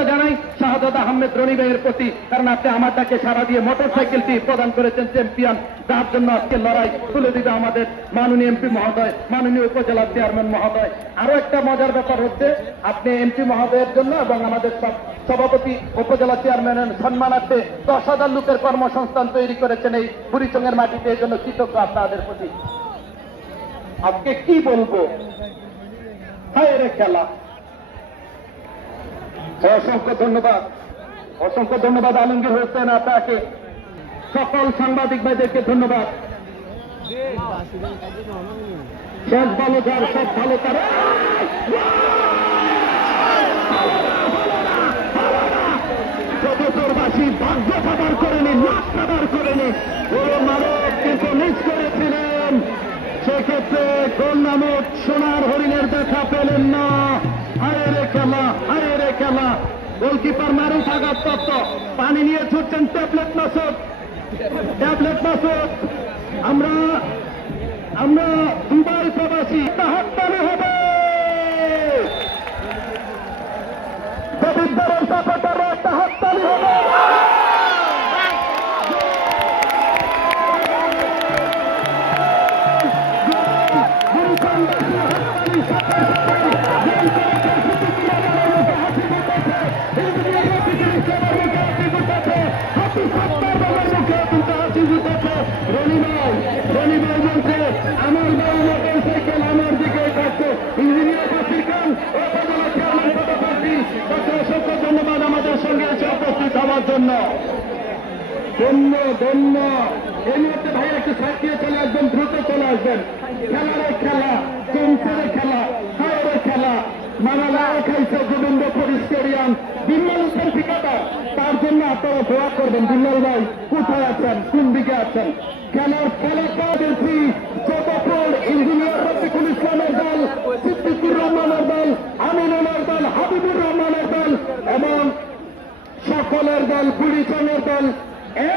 কৃতজ্ঞতা জানাই শাহজাদ আহমেদ রনি ভাইয়ের প্রতি, কারণ আপনি আমার ডাকে সাড়া দিয়ে মোটরসাইকেলটি প্রদান করেছেন চ্যাম্পিয়ন, যার জন্য আজকে লড়াই তুলে দিবে আমাদের মাননীয় এমপি মহোদয়, মাননীয় উপজেলা চেয়ারম্যান মহোদয়। আরো একটা মজার ব্যাপার হচ্ছে, আপনি এমপি মহোদয়ের জন্য এবং আমাদের সভাপতি উপজেলা চেয়ারম্যানের সম্মানার্থে 10,000 লোকের কর্মসংস্থান তৈরি করেছেন এই বুড়িচংয়ের মাটিতে। এই জন্য কৃতজ্ঞ আপনাদের প্রতি। আজকে কি বলবো, হায় রে খেলা। অসংখ্য ধন্যবাদ, অসংখ্য ধন্যবাদ আলমগীর হোসেন আপনাকে, সকল সাংবাদিক ভাইদেরকে ধন্যবাদ। শেষ ভালো যার, সব ভালো তার। চতুর্বাসী ভাগ্য খাবার করেনি, লাভ খাবার করেনি, ওর মানব কিন্তু মিস করেছিলেন। সেক্ষেত্রে গোল নামক সোনার হরিণের দেখা পেলেন না। হায় রে খেলা, হায় রে খেলা। গোলকিপার মারুফ আঘাতপ্রাপ্ত, পানি নিয়ে ছুটছেন ট্যাবলেট মাসুদ, ট্যাবলেট মাসুদ। আমরা দুবাই প্রবাসী, হাততালি হবে। দেবিদ্বারের সাপোর্টাররা একটা হাততালি হবে। আমার বড় মোটরসাইকেল আমার দিকে থাকছে। ইঞ্জিনিয়ার কাসির খান, উপজেলা চেয়ারম্যান পদপ্রার্থী, তাকে অসংখ্য ধন্যবাদ আমাদের সঙ্গে এসে উপস্থিত হওয়ার জন্য। ধন্য ধন্য। এই মুহূর্তে ভাই একটু সাইকেলে চলে আসবেন, দ্রুত চলে আসবেন। খেলারে খেলা, চমচের খেলা, হায়ের খেলা। মানালা খাইছে গোবিন্দপুর স্টেডিয়াম। বিমল হোসেন ঠিকাদার, তার জন্য আপনারা দোয়া করবেন। বিমল ভাই কোথায় আছেন, কোন দিকে আছেন? খেলার খেলাটা দেখি চতপুর ইঞ্জিনিয়ার রফিকুল ইসলামের দল, সিদ্দিকুর রহমানের দল, আমিনুলের দল, হাবিবুর রহমানের দল এবং সকলের দল, বুড়িচংয়ের দল,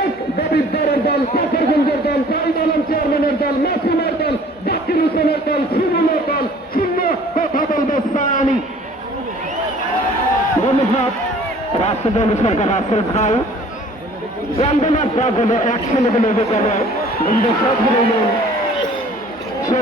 এক দেবিদ্বারের দল, কাকেরগঞ্জের দল, জাহিদ আলম চেয়ারম্যানের দল, মাসুমের দল, জাকির হোসেনের দল, সুমনের দল। শূন্য কথা বলবে সানি। ধন্যবাদ রাষ্ট্রদল সরকার রাসেল ভাই। জানবেনা যা বলে একশো লেভেলে গেল, সব হল সে